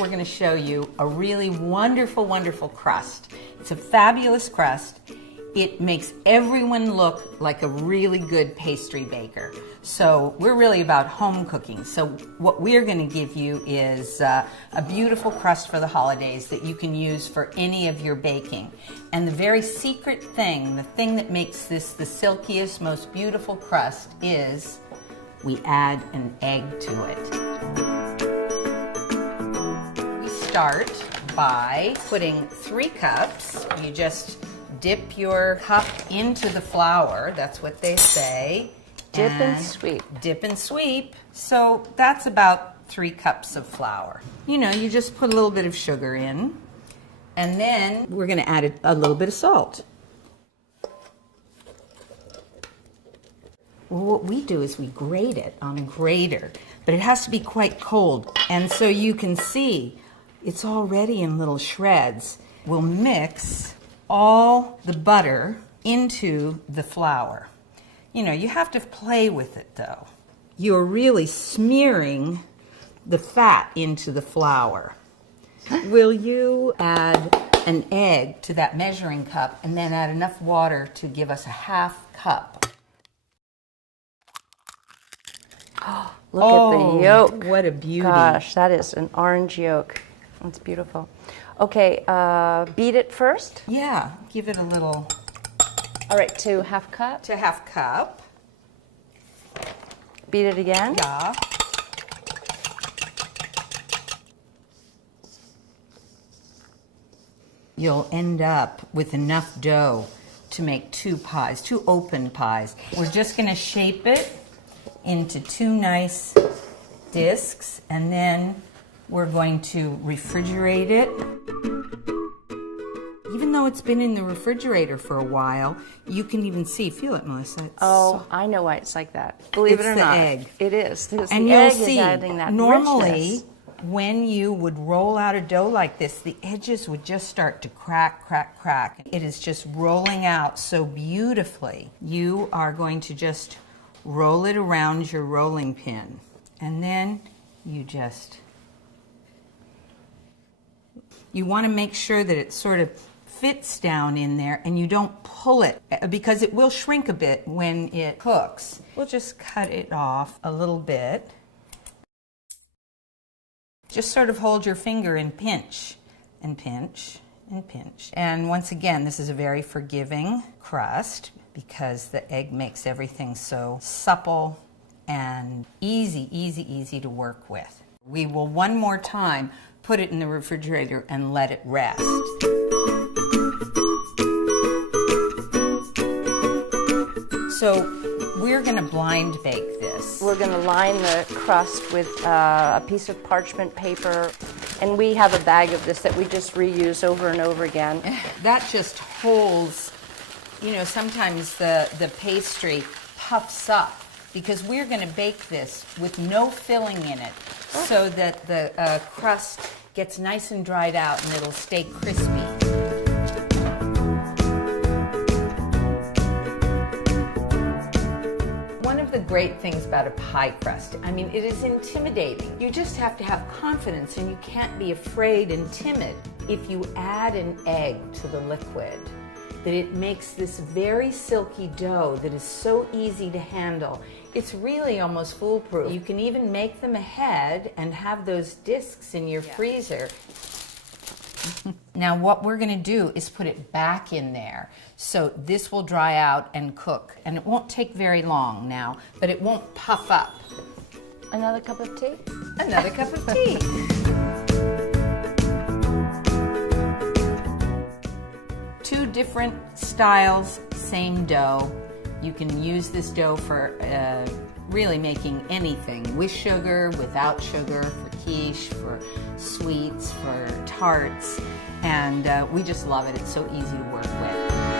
we're going to show you a really wonderful, wonderful crust. It's a fabulous crust. It makes everyone look like a really good pastry baker. So we're really about home cooking. So what we're going to give you is a beautiful crust for the holidays that you can use for any of your baking. And the very secret thing, the thing that makes this the silkiest, most beautiful crust is we add an egg to it. We start by putting 3 cups. You just dip your cup into the flour. That's what they say. Dip and sweep. Dip and sweep. So that's about 3 cups of flour. You know, you just put a little bit of sugar in, and then we're going to add a little bit of salt. Well, what we do is we grate it on a grater, but it has to be quite cold. And so you can see it's already in little shreds. We'll mix all the butter into the flour. You know, you have to play with it though. You're really smearing the fat into the flour. Will you add an egg to that measuring cup and then add enough water to give us a 1/2 cup? Look at the yolk. What a beauty. Gosh, that is an orange yolk. That's beautiful. Okay, beat it first? Yeah, give it a little. All right, to 1/2 cup. To 1/2 cup. Beat it again? Yeah. You'll end up with enough dough to make 2 pies, 2 open pies. We're just going to shape it into 2 nice discs, and then we're going to refrigerate it. Even though it's been in the refrigerator for a while, you can even see, feel it, Melissa. I know why it's like that. Believe it or not. It's the egg. It is. And the you'll egg see, is adding that normally, richness. when you would roll out a dough like this, the edges would just start to crack, crack, crack. It is just rolling out so beautifully. You are going to just roll it around your rolling pin. And then you want to make sure that it sort of fits down in there and you don't pull it because it will shrink a bit when it cooks. We'll just cut it off a little bit. Just sort of hold your finger and pinch and pinch and pinch. And once again, this is a very forgiving crust because the egg makes everything so supple and easy, easy, easy to work with. We will one more time put it in the refrigerator and let it rest. So we're going to blind bake this. We're going to line the crust with a piece of parchment paper, and we have a bag of this that we just reuse over and over again. That just holds, you know, sometimes the pastry puffs up because we're going to bake this with no filling in it so that the crust gets nice and dried out and it'll stay crispy. One of the great things about a pie crust, I mean, it is intimidating. You just have to have confidence and you can't be afraid and timid. If you add an egg to the liquid, that it makes this very silky dough that is so easy to handle. It's really almost foolproof. You can even make them ahead and have those discs in your freezer. Now what we're going to do is put it back in there. So this will dry out and cook. And it won't take very long now, but it won't puff up. Another cup of tea? Another cup of tea. Two different styles, same dough. You can use this dough for really making anything, with sugar, without sugar, for quiche, for sweets, for tarts, and we just love it. It's so easy to work with.